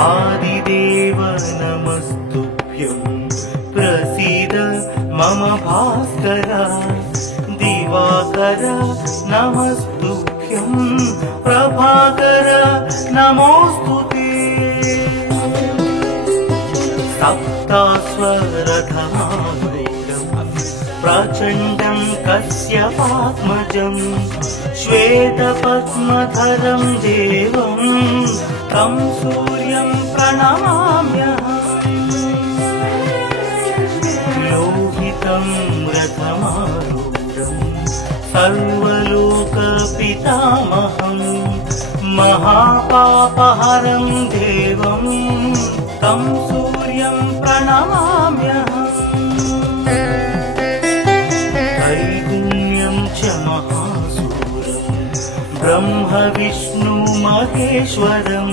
आदिदेव नमस्तुभ्यं प्रसीद मम भास्कर दिवाकर नमस्तुभ्यं प्रभाकर नमोस्तुते सप्तास्वरधमारूढं प्रचण्डं कश्यपात्मजं श्वेतपद्मधरं देवं तं सूर्यं प्रणमाम्यहम् लोहितं रथमारूढं सर्वलोकपितामहं महापापहरं देवं तं सूर्यं प्रणमाम्यहम् त्रैगुण्यं च महासूरं ब्रह्म विष्णु महेश्वरं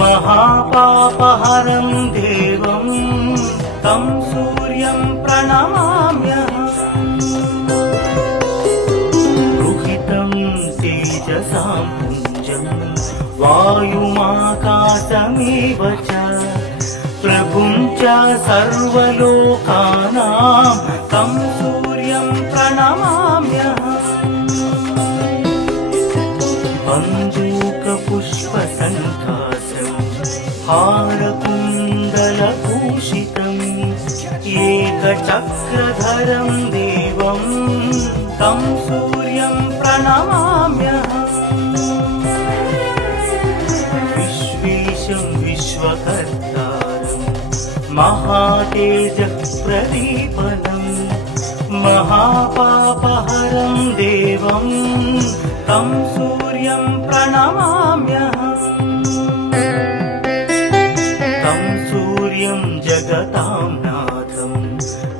महापापहरं देवं तं सूर्यं प्रणमाम्यहम् रुहितं तेजसां पुञ्जं वायुमाकाशमेव च प्रभुं च सर्वलोकानां तं सूर्यं प्रणमाम्यहम् बन्धूकपुष्पसङ्कासं हारकुण्डलभूषितम् एकचक्रधरं देवं तं सूर्यं प्रणमाम्यहम् विश्वेशं विश्वकर्तारं महातेजप्रदीपनं महापापहरं देवं तं सूर्यं प्रणमाम्यहम् तं सूर्यं जगतां नाथं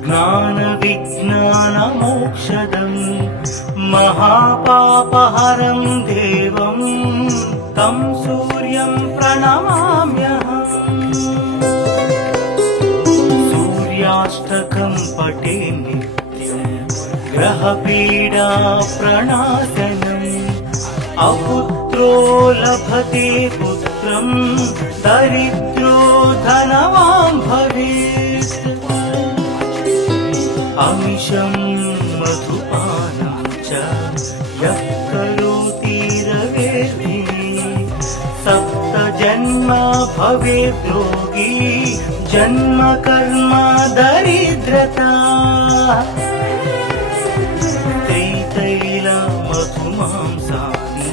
ज्ञानविज्ञानमोक्षदं महापापहरं देवं तं सूर्यं प्रणमाम्यहम् सूर्याष्टकं पठे नित्यं ग्रहपीडा प्रणाशनम् अपुत्रो लभते पुत्रं दरिद्रो धनवान् भवेत् अमिषं मधुपानं च यः करोति रवेर्भिः सप्तजन्म भवेत् रोगी जन्म कर्म दरिद्रता तैतैलमधुमांसानि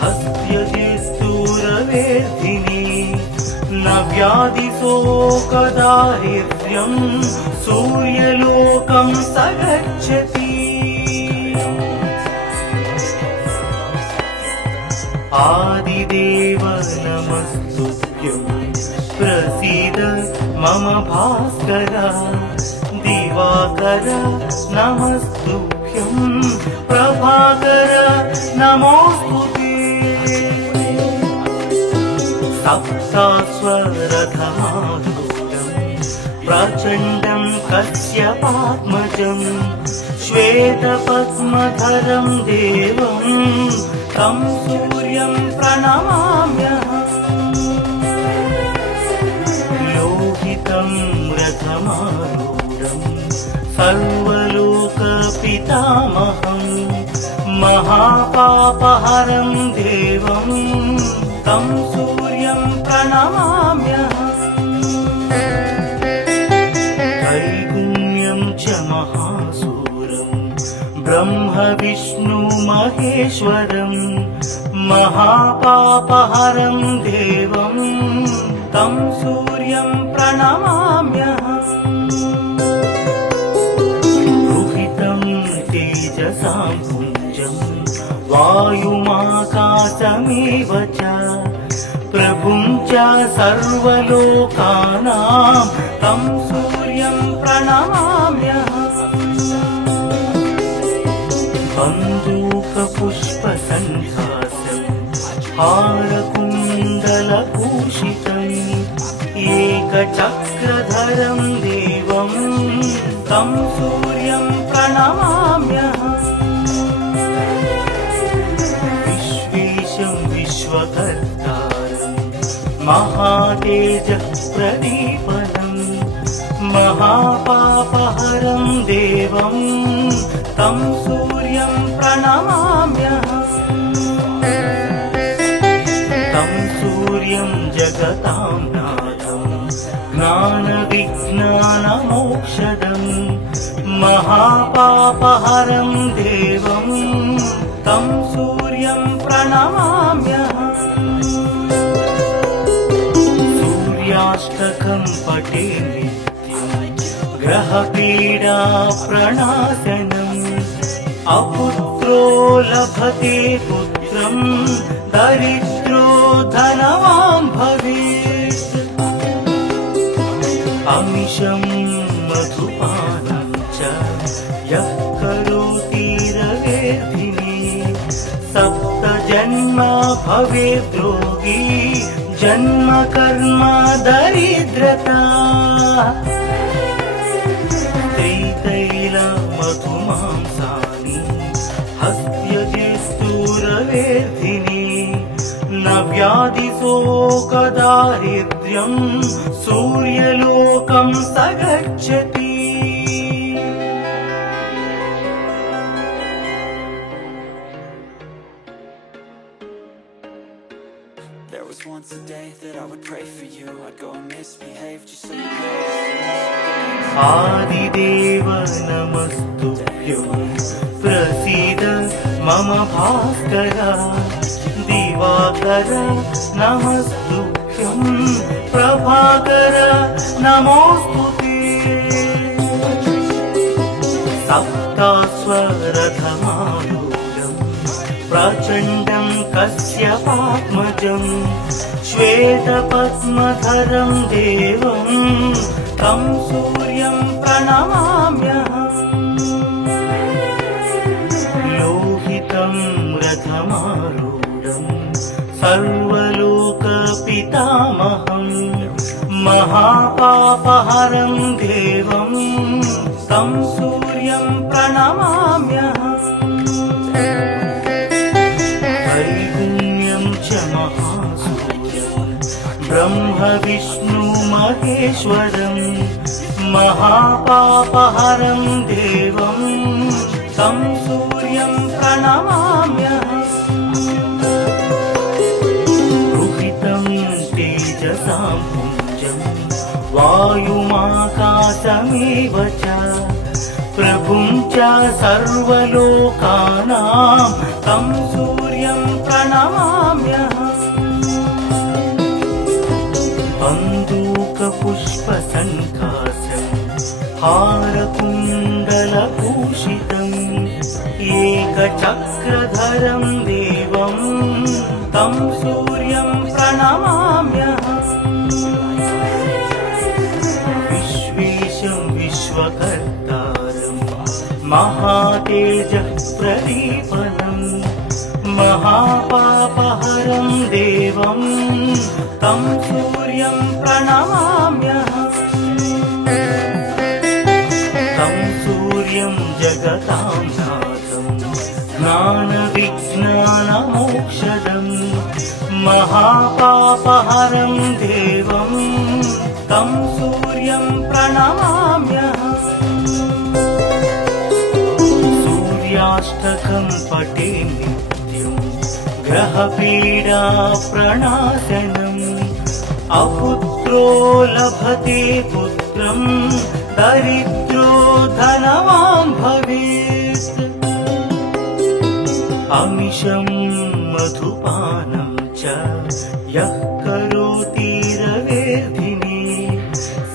हस्त्यजिस्तूरवेर्धिनि न व्याधिशोकदारिद्र्यं सूर्यलोकं स गच्छति आदिदेव नमस्तुभ्यं प्रसीद मम भास्कर दिवाकर नमस्तुभ्यं प्रभाकर नमोस्तुते सप्तास्वरधमारूढं प्रचण्डं कश्यपात्मजं श्वेतपद्मधरं देवं तं सूर्यं प्रणमाम्यहम् लोहितं रथमारूढं सर्वलोकपितामहं महापापहरं देवं तं सूर्यं प्रणमाम्यहम् त्रैगुण्यं च महासूरं ब्रह्म विष्णु महेश्वरं महापापहरं देवं तं सूर्यं प्रणमाम्यहम् रुहितं तेजसां पुञ्जं वायुमाकाशमेव च प्रभुं च सर्वलोकानां तं सूर्यं प्रणमाम्यहम् बन्धूकपुष्पसङ्कासं हारकुण्डलभूषितम् एकचक्रधरं देवं तं सूर्यं प्रणमाम्यहम् विश्वेशं विश्वकर्तारं महातेजः प्रदीपनम् महापापहरं देवं तं सूर्यं प्रणमाम्यहम् तं सूर्यं जगतां नाथं ज्ञानविज्ञानमोक्षदम् महापापहरं देवं तं सूर्यं प्रणमाम्यहम् सूर्याष्टकं पठे नित्यं ग्रहपीडा प्रणाशनम् अपुत्रो लभते पुत्रं दरिद्रो धनवान् भवेत् अमिषं मधुपानं च यः करोति रवेर्धिने सप्तजन्म भवेत् रोगी जन्म कर्म दरिद्रता त्रितैलमधुमांसानि हस्त्यजिस्तूरवेर्धिने न व्याधिशोकदारिद्र्यं सूर्यलोकं स गच्छति There was once a day that I would pray for you. I'd go and misbehave just so you know. आदिदेव नमस्तुभ्यं प्रसीद मम भास्कर दिवाकर नमस्तुभ्यं प्रभाकर नमोस्तुते सप्तास्वरथमारूढं प्रचण्डं कश्यपात्मजं श्वेतपद्मधरं देवं तं सूर्यं प्रणमाम्यहम् लोहितं रथमारूढं सर्वलोकपितामहं महापापहरं देवं तं सूर्यं प्रणमाम्यहम् त्रैगुण्यं च महासूर्यं ब्रह्म विष्णु महेश्वरं महापापहरं देवं तं सूर्यं प्रणमाम्यहम् रुहितं तेजसां पुञ्जं वायुमाकाशमेव च प्रभुं च सर्वलोकानां तं सूर्यं प्रणमाम्यहम् बन्दूकपुष्पसङ्काशं हारकुण्डलभूषितम् एकचक्रधरं देवं तं सूर्यं प्रणमाम्यहम् विश्वेशं विश्वकर्तारं महातेजः प्रदीपनम् महापापहरं देवं तं सूर्यं प्रणमाम्यहम् तं सूर्यं जगतां नाथं ज्ञानविज्ञानमोक्षदम् महापापहरं देवं तं सूर्यं प्रणमाम्यहम् सूर्याष्टकं पठे नित्यं ग्रहपीडा प्रणाशनम् अपुत्रो लभते पुत्रं दरिद्रो धनवान् भवेत् अमिषं मधुपानं च यः करोति रवेर्धिने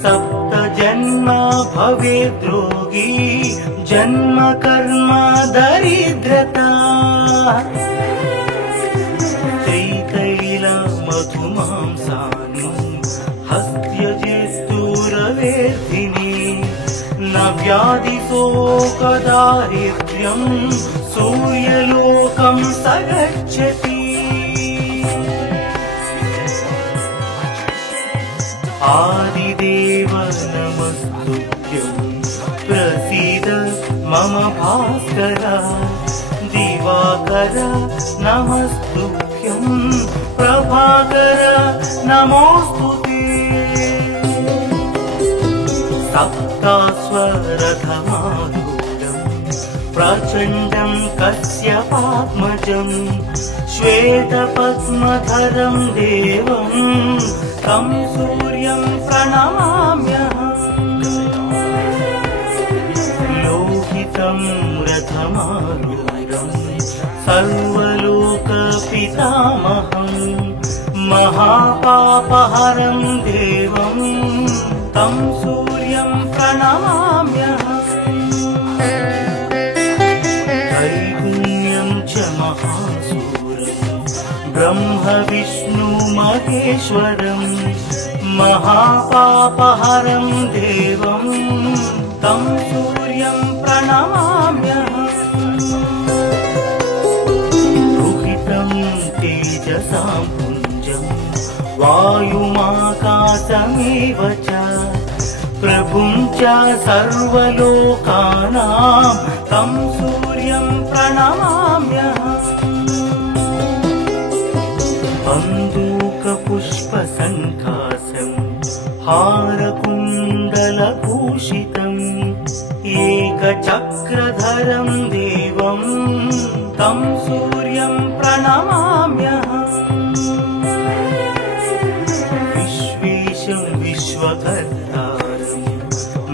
सप्तजन्म भवेत् रोगी जन्म कर्म दरिद्रता त्रितैलमधुमांसानि हस्त्यजिस्तूरवेर्धिने न व्याधिशोकदारिद्र्यं सूर्यलोकं स गच्छति आदिदेव नमस्तुभ्यं प्रसीद मम भास्कर दिवाकर नमस्तुभ्यं नमस्तुभ्यं प्रभाकर नमोऽस्तु ते सप्तास्वरथमारूढं प्रचण्डं कश्यपात्मजं श्वेतपद्मधरं देवं तं सूर्यं प्रणमाम्यहम् लोहितं रथमारूढं सर्वलोकपितामहं महापापहरं देवं तं सूर्यं प्रणमाम्यहम् त्रैगुण्यं च महासूरं ब्रह्म विष्णु महेश्वरं महापापहरं देवं तं सूर्यं प्रणमाम्यहम् रुहितं तेजसां पुञ्जं वायुमाकाशमेव च प्रभुं च सर्वलोकानां तं सूर्यं प्रणमाम्यहम् बन्दूकपुष्पसङ्कासं हारकुण्डलभूषितम् एकचक्रधरं देवं तं सूर्यं प्रणमाम्यहम् विश्वेशं विश्वकर्तारं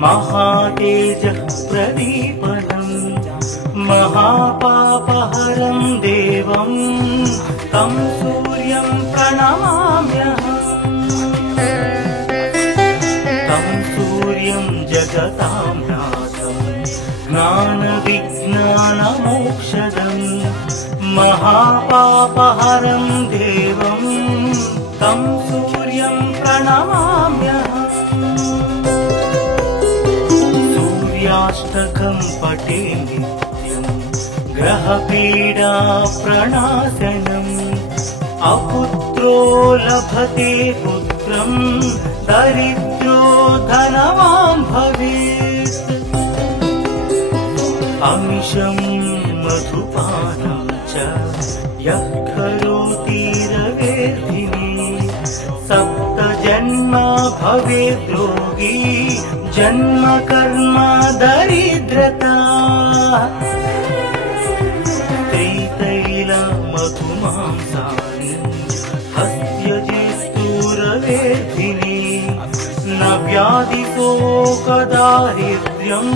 महातेजः प्रदीपनं महापापहरं देवं तं सूर्यं प्रणमाम्यहम् तं सूर्यं जगतां नाथं ज्ञानविज्ञानमोक्षदं महापापहरं देवं तं सूर्यं प्रणमाम्यहम् सूर्याष्टकं पठे नित्यं ग्रहपीडाप्रणाशनम् अपुत्रो लभते पुत्रं दरिद्रो धनवान् भवेत् अमिषं मधुपानं च यः करोति रवेर्धिनी सप्तजन्म भवेद् रोगी जन्म कर्म दरिद्रता त्रितैलमधुमांसानि हस्त्यजिस्तूरवेर्धिनी न व्याधिशोकदारिद्र्यं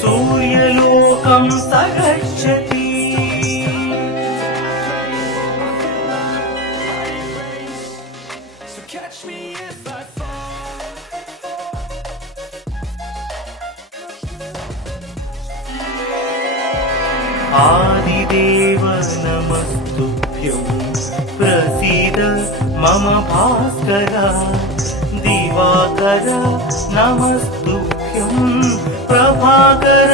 सूर्यलोकं स गच्छति So catch me if I fall. आदिदेव नमस्तुभ्यं प्रसीद मम भास्कर दिवाकर नमस्तुभ्यं प्रभाकर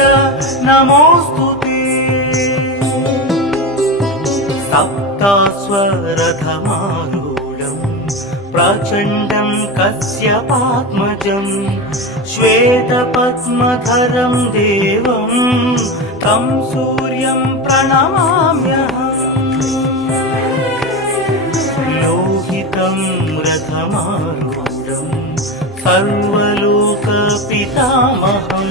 नमोऽस्तु ते सप्तास्वरथमारूढं प्रचण्डं कश्यपात्मजं श्वेतपद्मधरं देवं तं सूर्यं प्रणमाम्यहम् लोहितं रथमारूढं सर्वलोकपितामहं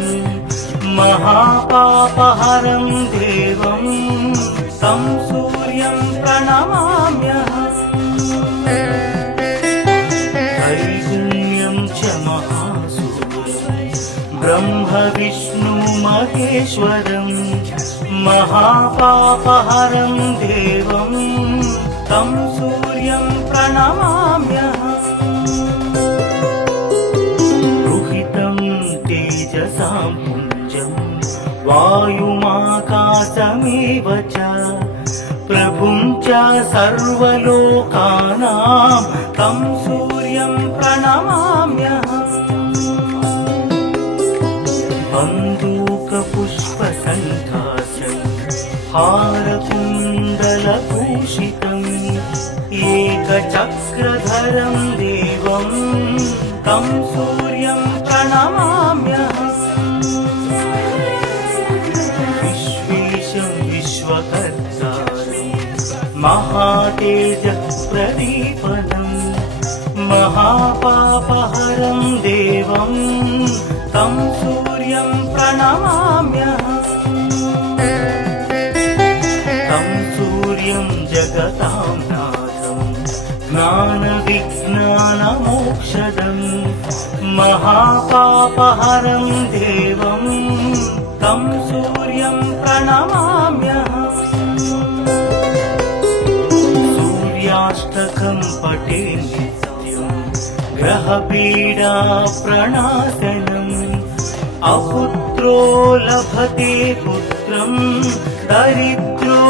महापापहरं देवं तं सूर्यं प्रणमाम्यहम् त्रैगुण्यं च महासूरं ब्रह्म विष्णु महेश्वरं महापापहरं देवं तं सूर्यं प्रणमाम्यहम् रुहितं तेजसां पुञ्जं वायुमाकाशमेव च प्रभुं च सर्वलोकानां तं सूर्यं प्रणमाम्यहम् बन्दूकपुष्पसङ्कासं हारकुण्डलभूषितम् एकचक्रधरं देवं तं सूर्यं प्रणमाम्यहम् विश्वेशं विश्वकर्तारं महातेज प्रदीपनं महापापहरं देवं तं सूर्यं प्रणमाम्यहम् तं सूर्यं जगतां नाथं ज्ञानविज्ञानमोक्षदं महापापहरं देवं तं सूर्यं प्रणमाम्यहम् सूर्याष्टकं पठे नित्यं ग्रहपीडा प्रणाशनम् अपुत्रो लभते पुत्रं दरिद्रो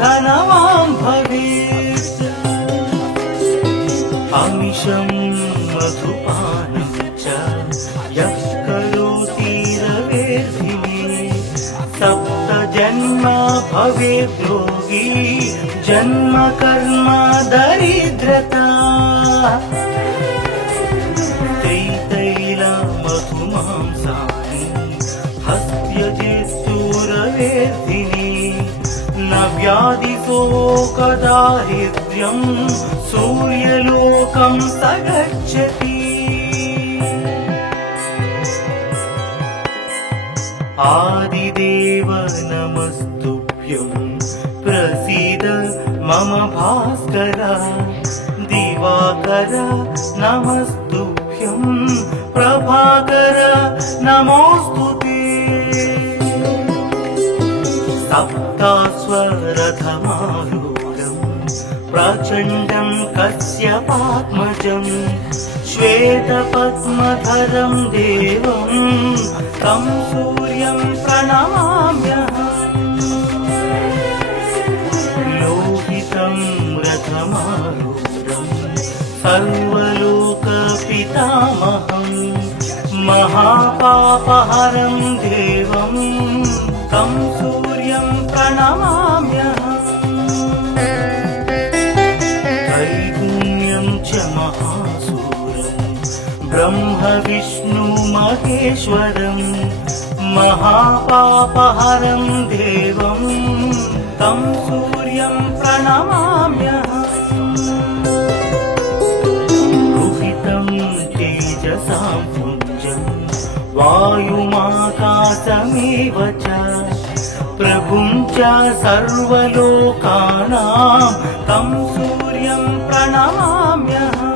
धनवान् भवेत् अमिषं मधुपानं च यः करोति रवेर्भिः सप्त जन्म भवेत् योगी जन्म कर्म दरिद्रता हस्त्यजेस्तुरवेर्धिनी न व्याधिशोकदारिद्र्यं सूर्यलोकं स गच्छति आदिदेव नमस्तुभ्यं प्रसीद मम भास्कर दिवाकर नमस्तुभ्यं प्रभाकर नमोस्तुते सप्तास्वरथमारूढं प्रचण्डं कश्यपात्मजं श्वेतपद्मधरं देवं तं सूर्यं प्रणमाम्यहम् लोहितं रथमारूढं सर्वलोकपितामहं महापापहरं देवं तं सूर्यं प्रणमाम्यहम् त्रैगुण्यं च महासूरं ब्रह्म विष्णु महेश्वरं महापापहरं देवं तं सूर्यं प्रणमाम्यहम् रुहितं तेजसां पुञ्जं वायुमाकाशमेव च प्रभुं च सर्वलोकानां तं सूर्यं प्रणमाम्यहम्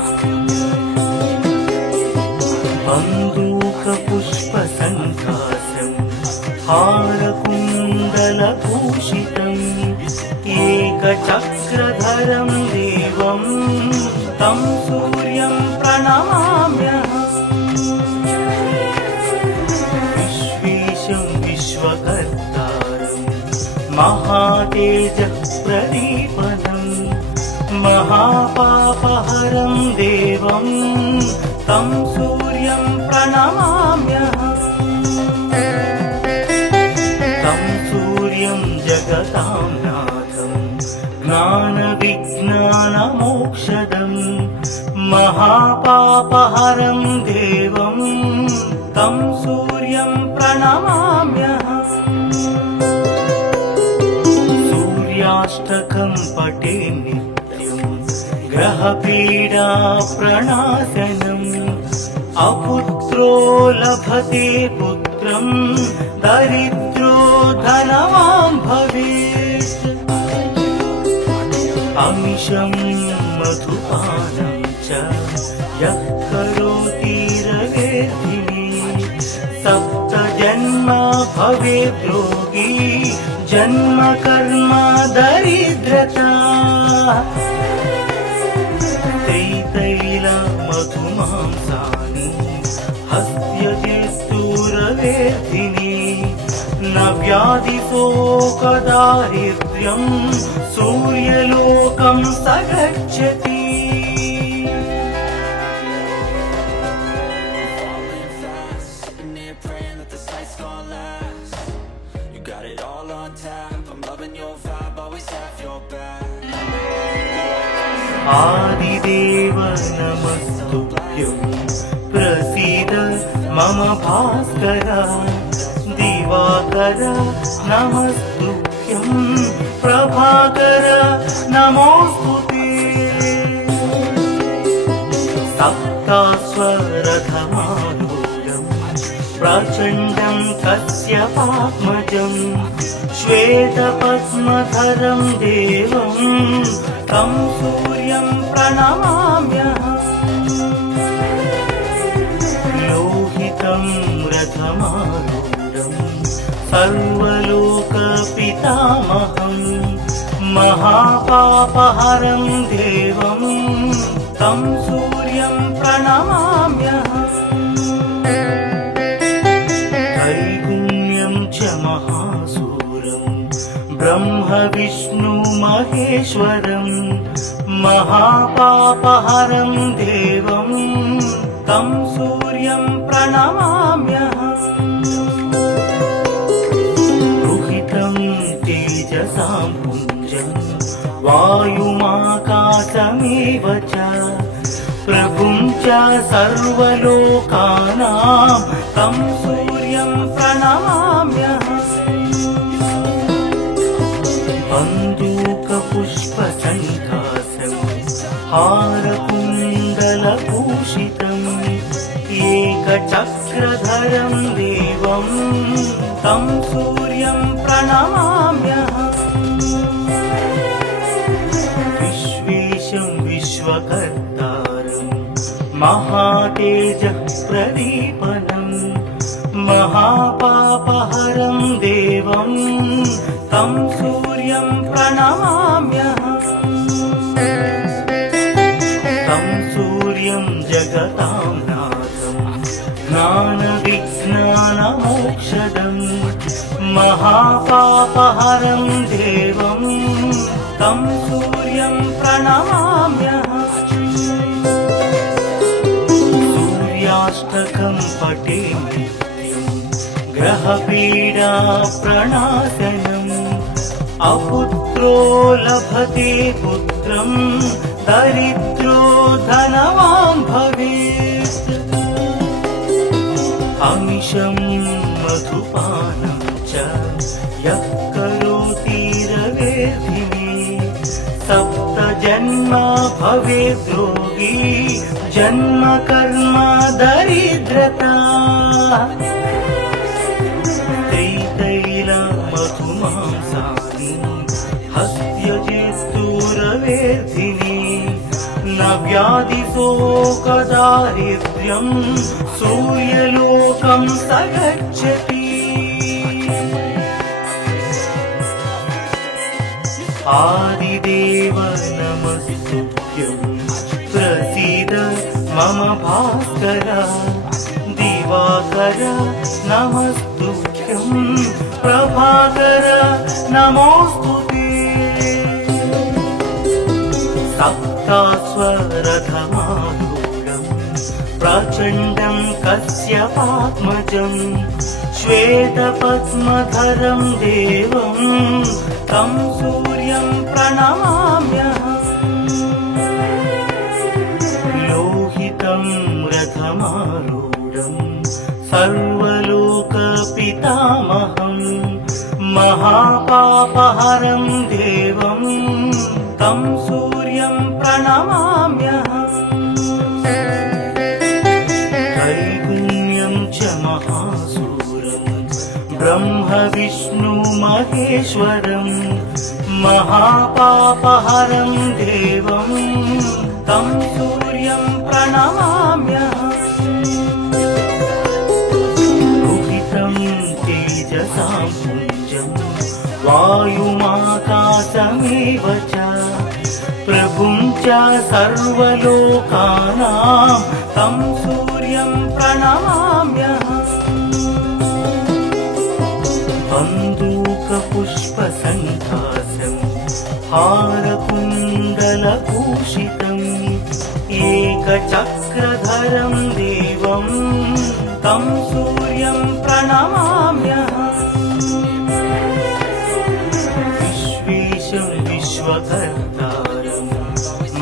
बन्दूकपुष्पसङ्काशं हारकुण्डलभूषितम् एकचक्रधरं देवं तं सूर्यं प्रणमाम्यहम् विश्वेशं विश्वकर्तारं महातेज प्रदीपनं महापापहरं देवं तं सूर्यं प्रणमाम्यहम् तं सूर्यं जगतां नाथं ज्ञानविज्ञानमोक्षदं महापापहरं देवं तं सूर्यं प्रणमाम्यहम् सूर्याष्टकं पठे नित्यं ग्रहपीडा प्रणाशनम् अपुत्रो लभते पुत्रं दरिद्रो धनवान् भवेत् अमिषं मधुपानं च यः करोति रवेर्भिः सप्त जन्म भवेत् योगी जन्म कर्म दरिद्रता मधुमांसानि हस्त्यजेस्तुरवेर्धिनी न व्याधिशोकदारिद्र्यं सूर्यलोकं स गच्छति आदिदेव नमस्तुभ्यं प्रसीद मम भास्कर दिवाकर नमस्तुभ्यं प्रभाकर नमोऽस्तुते सप्तास्वरथमारूढं प्रचण्डं कश्यपात्मजं श्वेतपद्मधरं देवं तं सूर्यं प्रणमाम्यहम् लोहितं रथमारूढं सर्वलोकपितामहं महापापहरं देवं तं सूर्यं प्रणमाम्यहम् त्रैगुण्यं च महासूरं ब्रह्म विष्णु महेश्वरं महापापहरं देवं तं सूर्यं प्रणमाम्यहम् रुहितं तेजसां पुञ्जं वायुमाकाशमेव च प्रभुं च सर्वलोकानां तं सूर्यं प्रणमाम्यहम् बन्दूकपुष्पसङ्कासं हारकुण्डलभूषितम् एकचक्रधरं देवं तं सूर्यं प्रणमाम्यहम् विश्वेशं विश्वकर्तारं महातेजः प्रदीपनं महापापहरं देवं तं सूर्यं प्रणमाम्यहम् तं सूर्यं जगतां नाथं ज्ञानविज्ञानमोक्षदं महापापहरं देवं तं सूर्यं प्रणमाम्यहम् सूर्याष्टकं पठे नित्यं ग्रहपीडा प्रणाशनम् अपुत्रो लभते पुत्रं दरिद्रो धनवान् भवेत् अमिषं मधुपानं च यः करोति रवेर्धिने सप्तजन्मा भवेत् रोगी जन्म कर्म दरिद्रता त्रितैलमधुमांसानि हस्त्यजित्तुरवेर्धिने न व्याधिशोकदारिद्र्यं सूर्यलोकं स गच्छति आदिदेव नमस्तुभ्यं प्रसीद मम भास्कर दिवाकर नमस्तुभ्यं प्रभाकर नमोऽस्तुते सप्तास्वरथमारूढं प्रचण्डं कश्यपात्मजं श्वेतपद्मधरं देवं तं सूर्यं प्रणमाम्यहम् लोहितं रथमारूढं सर्वलोकपितामहं महापापहरं देवं तं सूर्यं प्रणमाम्यहम् त्रैगुण्यं च महासूरं ब्रह्म विष्णु महेश्वरं महापापहरं देवं तं सूर्यं प्रणमाम्यहम् रुहितं तेजसां पुञ्जं वायुमाकाशमेव च प्रभुं च सर्वलोकानां तं सूर्यं प्रणमाम्यहम् बन्दूकपुष्पसङ्कासं हारकुण्डलभूषितम् एकचक्रधरं देवं तं सूर्यं प्रणमाम्यहम् विश्वेशं विश्वकर्तारं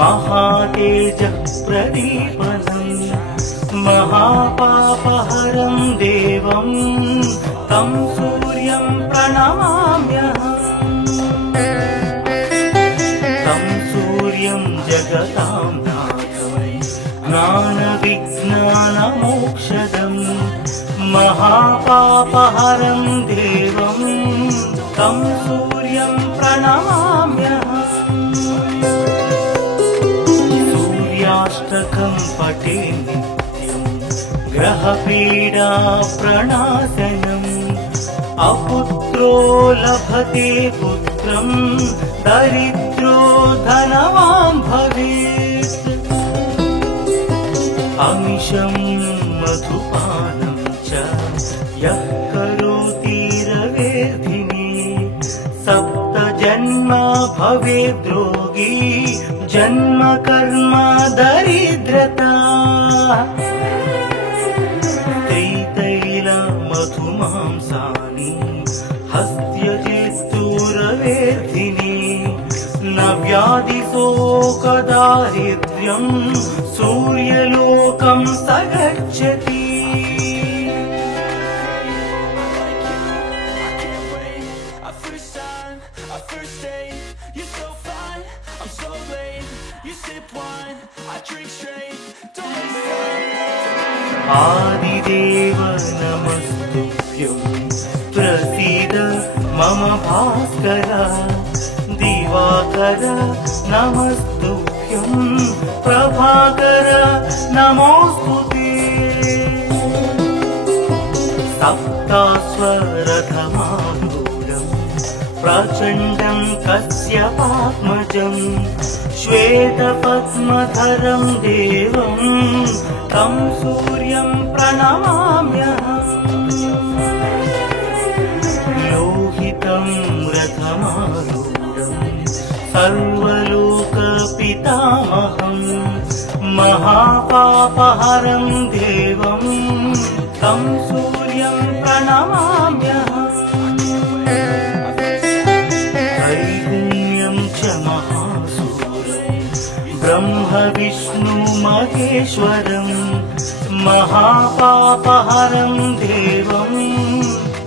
महातेजः प्रदीपनं महापापहरं देवं तं सूर्यं प्रणमाम्यहम् जगतां नाथं ज्ञानविज्ञानमोक्षदं महापापहरं देवं तं सूर्यं प्रणमाम्यहम् सूर्याष्टकं पठे नित्यं ग्रहपीडा प्रणाशनम् अपुत्रो लभते पुत्रं दरिद्रो धनवान् भवेत् अमिषं मधुपानं च यः करोति रवेर्धिने सप्तजन्म भवेद्रोगी जन्म कर्म दरिद्रता मधुमांसानि हस्त्यजित्तुरवेर्धिनि न व्याधिशोकदारिद्र्यं सूर्यलोकं स गच्छति आदिदेव नमस्तुभ्यं प्रसीद मम भास्कर दिवाकर नमस्तुभ्यं प्रभाकर नमोस्तुते सप्तास्वरथमारूढं प्रचण्डं कश्यपात्मजं श्वेतपद्मधरं देवं तं सूर्यं प्रणमाम्यहम् लोहितं रथमारूढं सर्वलोकपितामहं महापापहरं देवं तं सूर्यं प्रणमाम्यहम् त्रैगुण्यं च महासूरं ब्रह्म विष्णु महेश्वरं महापापहरं देवं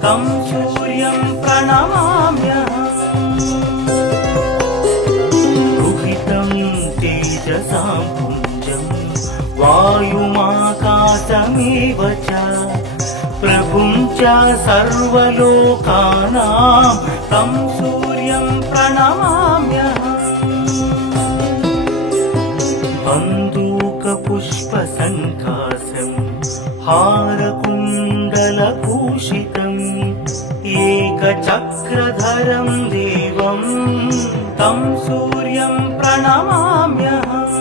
तं सूर्यं प्रणमाम्यहम् रुहितं तेजसां पुञ्जं वायुमाकाशमेव च प्रभुं च सर्वलोकानां तं सूर्यं प्रणमाम्यहम् बन्दूकपुष्पसङ्कासं हारकुण्डलभूषितम् एकचक्रधरं देवं तं सूर्यं प्रणमाम्यहम्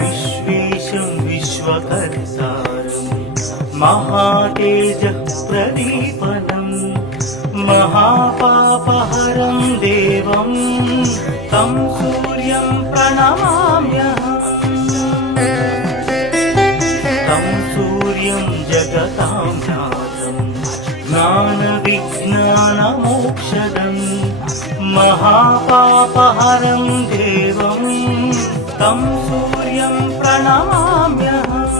विश्वेशं विश्वकर्तारं महातेजः प्रदीपनं महापापहरं देवं तं सूर्यं प्रणमाम्यहम् तं सूर्यं जगतां नाथं ज्ञानविज्ञानमोक्षदं महापापहरं देवं तं सूर्यं प्रणमाम्यहम्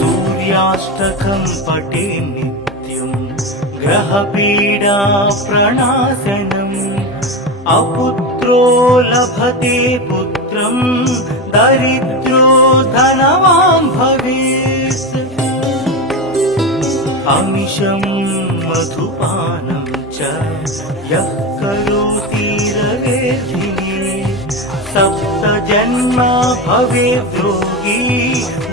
सूर्याष्टकं पठे नित्यं ग्रहपीडा प्रणाशनम् अपुत्रो लभते पुत्रं दरिद्रो धनवान् भवेत् अमिषं मधुपानं च यः करोति रवेर्धिने सप्तजन्म भवेद्रोगी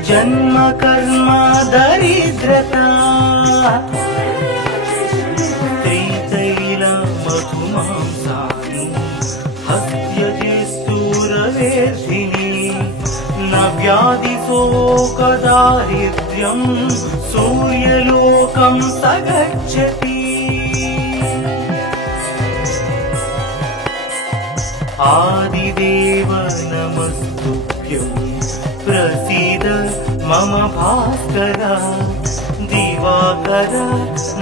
जन्म कर्म दरिद्रता न व्याधिशोकदारिद्र्यं सूर्यलोकं स गच्छति आदिदेव नमस्तुभ्यं प्रसीद मम भास्कर दिवाकर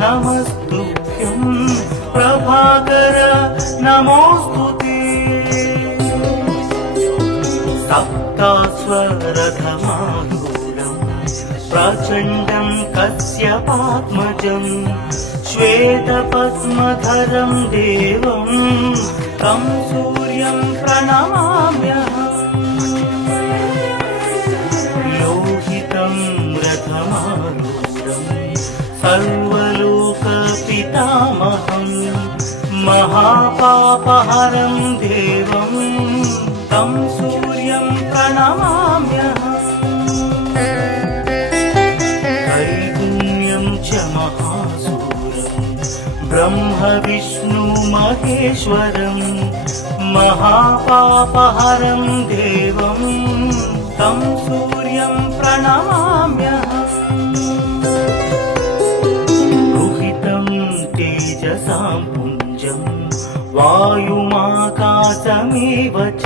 नमस्तुभ्यं प्रभाकर नमोस्तुते सप्तास्वरथमारूढं प्रचण्डं कश्यपात्मजं श्वेतपद्मधरं देवं तं सूर्यं प्रणमाम्यहम् लोहितं रथमारूढं सर्वलोकपितामहं महापापहरं देवं तं सूर्यं प्रणमाम्यहम् त्रैगुण्यं च महासूरं ब्रह्म विष्णु महेश्वरं महापापहरं देवं तं सूर्यं प्रणमाम्यहम् रुहितं तेजसां पुञ्जं वायुमाकाशमेव च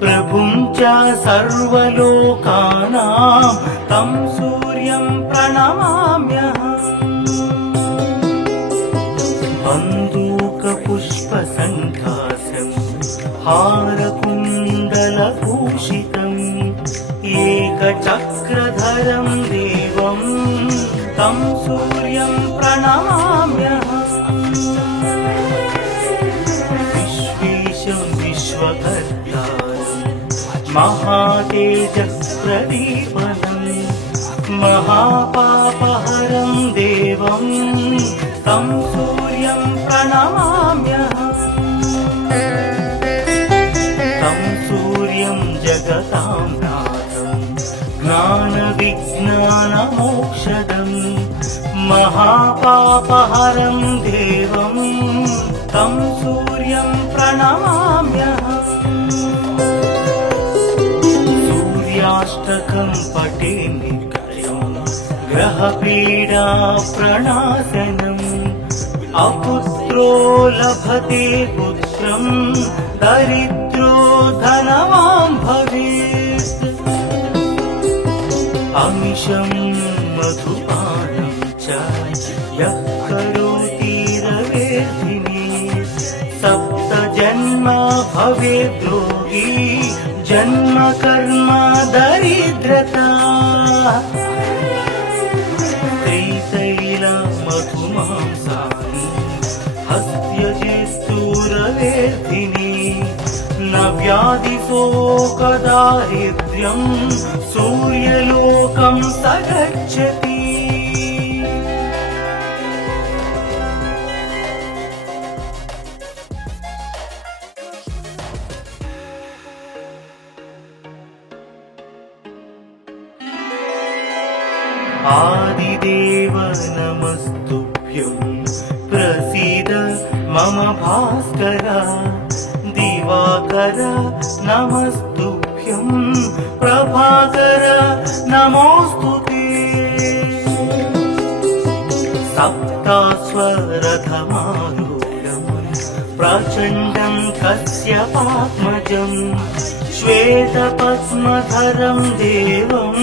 प्रभुं च सर्वलोकानां तं सूर्यं प्रणमाम्यहम् बन्दूकपुष्पसङ्कासं हारकुण्डलभूषितम् एकचक्रधरं देवं तं सूर्यं प्रणमाम्यहम् विश्वेशं विश्वकर्तारं महातेजःप्रदीपनं महापापहरं देवं तं सूर्यं प्रणमाम्यहम् तं सूर्यं जगतां नाथं ज्ञानविज्ञानमोक्षदं महापापहरं देवं तं सूर्यं प्रणमाम्यहम् सूर्याष्टकं पठे नित्यं ग्रहपीडा प्रणाशनम् अपुत्रो लभते पुत्रं दरिद्रो धनवान् भवेत् अमिषं मधुपानं च यः करोति रवेर्धिनी सप्तजन्म भवेद् रोगी जन्म कर्म दरिद्रता त्रितैलमधुमांसानि हस्त्यजेस्तुरवेर्धिनी न व्याधिशोकदारिद्र्यं सूर्यलोकं स गच्छति आदिदेव नमस्तुभ्यं प्रसीद मम भास्कर दिवाकर नमस्तुभ्यं प्रभाकर नमोऽस्तुते सप्तास्वरथमारूढं प्रचण्डं कश्यपात्मजं श्वेतपद्मधरं देवं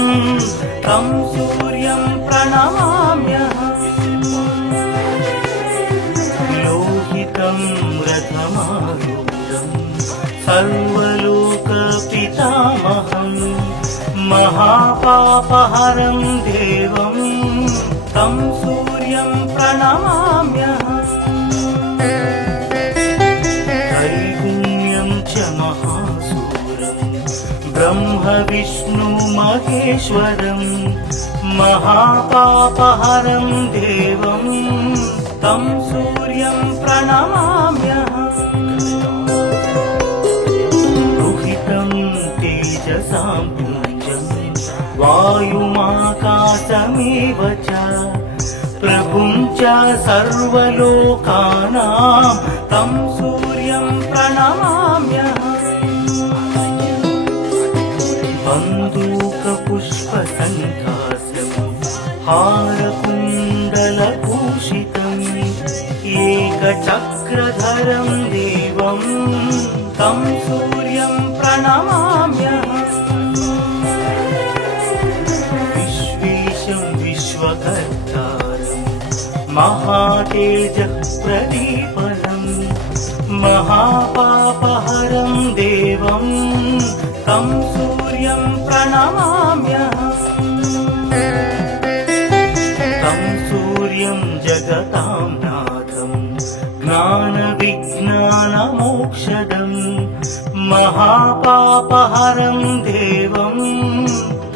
तं सूर्यं प्रणमाम्यहम् लोहितं रथमारूढं सर्वलोकपितामहं महापापहरं देवं तं सूर्यं प्रणमाम्यहम् त्रैगुण्यं च महासूरं ब्रह्म विष्णु महेश्वरं महापापहरं देवं तं सूर्यं प्रणमाम्यहम् रुहितं तेजसां पुञ्जं वायुमाकाशमेव च प्रभुं च सर्वलोकानां तं सूर्यं प्रणमाम्यहम् बन्दूकपुष्पसङ्कासं हारकुण्डलभूषितम् एकचक्रधरं देवं तं सूर्यं प्रणमाम्यहम् विश्वेशं विश्वकर्तारं महातेजःप्रदीपनं महापापहरं देवं तं सूर्यं प्रणमाम्यहम् तं सूर्यं जगतां नाथं ज्ञानविज्ञानमोक्षदं विज्ञानमोक्षदम् महापापहरं देवं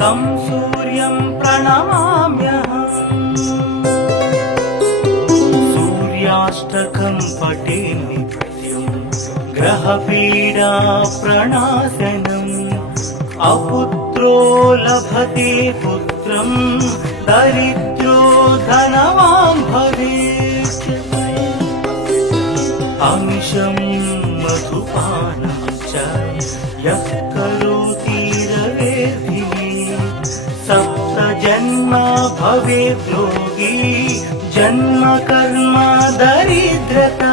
तं सूर्यं प्रणमाम्यहम् सूर्याष्टकं पठे नित्यं ग्रहपीडा प्रणाशनम् अपुत्रो लभते पुत्रं दरिद्रो धनवान् भवेत् अमिषं मधुपानं च यः करोति रवेर्दिने सप्तजन्म भवेत् रोगी जन्म कर्म दरिद्रता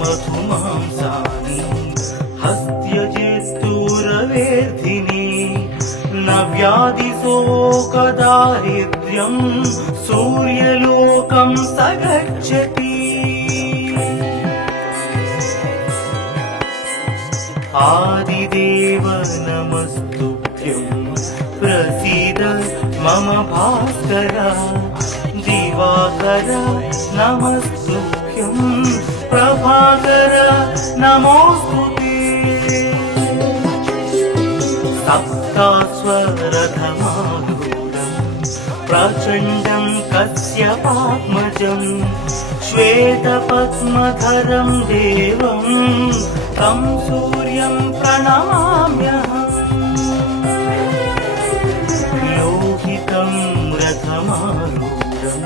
मधुमांसानि हस्त्यजेस्तुरवेर्धिनि न व्याधिशोकदारिद्र्यं सूर्यलोकं स गच्छति आदिदेव नमस्तुभ्यं प्रसीद मम भास्कर दिवाकर नमस्तुभ्यं प्रभाकर नमोस्तुते सप्तास्वरथमारूढं प्रचण्डं कश्यपात्मजं श्वेतपद्मधरं देवं तं सूर्यं प्रणमाम्यहम् लोहितं रथमारूढं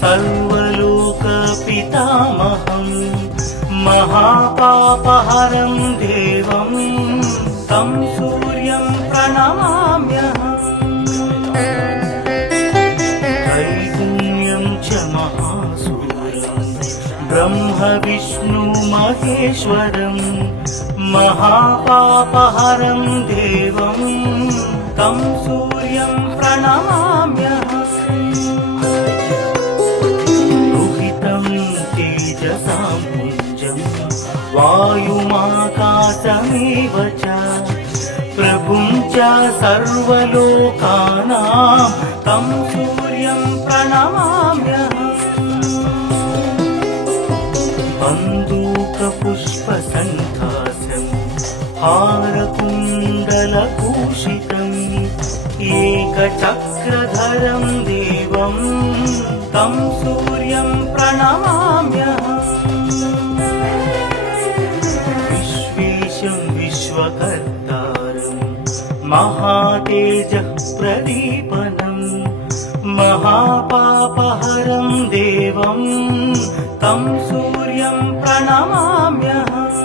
सर्वलोकपितामहम् महापापहरं देवं तं सूर्यं प्रणमाम्यहम् त्रैगुण्यं च महासूरं ब्रह्म विष्णु महेश्वरं महापापहरं देवं तं सूर्यं प्रणमाम्यहम् तेजसां पुञ्जं वायुमाकाशमेव च प्रभुं च सर्वलोकानां तं सूर्यं प्रणमाम्यहम् बन्दूकपुष्पसङ्कासं हारकुण्डलभूषितम् एकचक्रधरं देवं तं सूर्यं प्रणमाम्यहम् विश्वेशं विश्वकर्तारं महातेजः प्रदीपनं महापापहरं देवं तं सूर्यं प्रणमाम्यहम्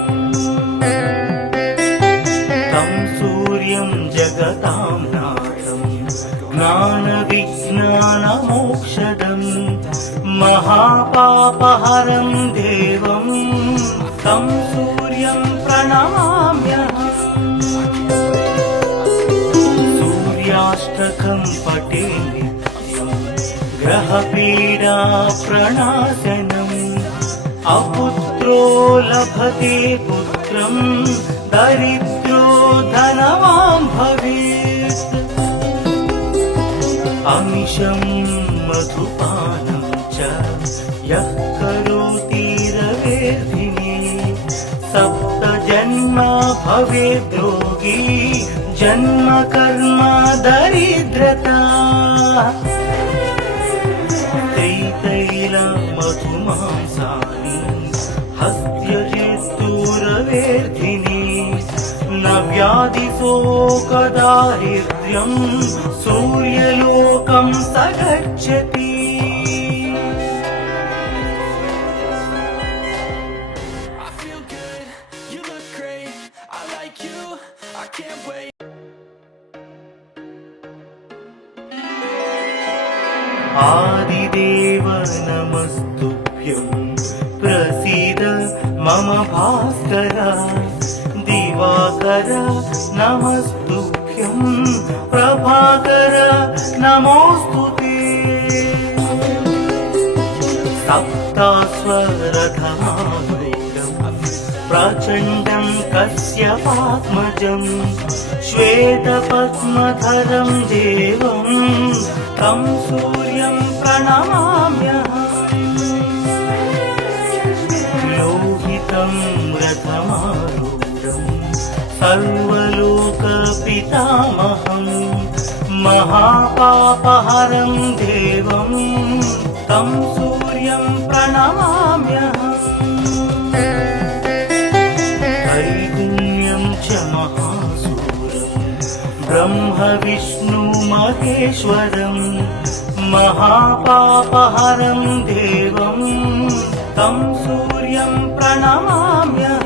तं सूर्यं जगतां ज्ञानविज्ञानमोक्षदम् महापापहरं देवं तं सूर्यं प्रणमाम्यहम् सूर्याष्टकं पठे नित्यं ग्रहपीडा प्रणाशनम् अपुत्रो लभते पुत्रं दरिद्रो धनवान् भवेत् अमिषं मधुपानं च यः करोति रवेर्दिने सप्तजन्म भवेत् रोगी जन्म कर्म दरिद्रता मधुमांसानि हस्त्यजेस्तुरवेर्धिनि न व्याधिशोकदारिद्र्यं सूर्यलोकं स गच्छति I feel good, you look great, I like you, I can't wait. आदिदेव नमस्तुभ्यं प्रसीद मम भास्कर दिवाकर नमस्तुभ्यं प्रभाकर नमोस्तुते सप्तास्वरथमारूढं प्रचण्डं कश्यपात्मजं श्वेतपद्मधरं देवं तं सूर्यं प्रणमाम्यहम् सर्वलोकपितामहं महापापहरं देवं तं सूर्यं प्रणमाम्यहम् त्रैगुण्यं च महासूरं ब्रह्म विष्णु महेश्वरं महापापहरं देवं तं सूर्यं प्रणमाम्यहम्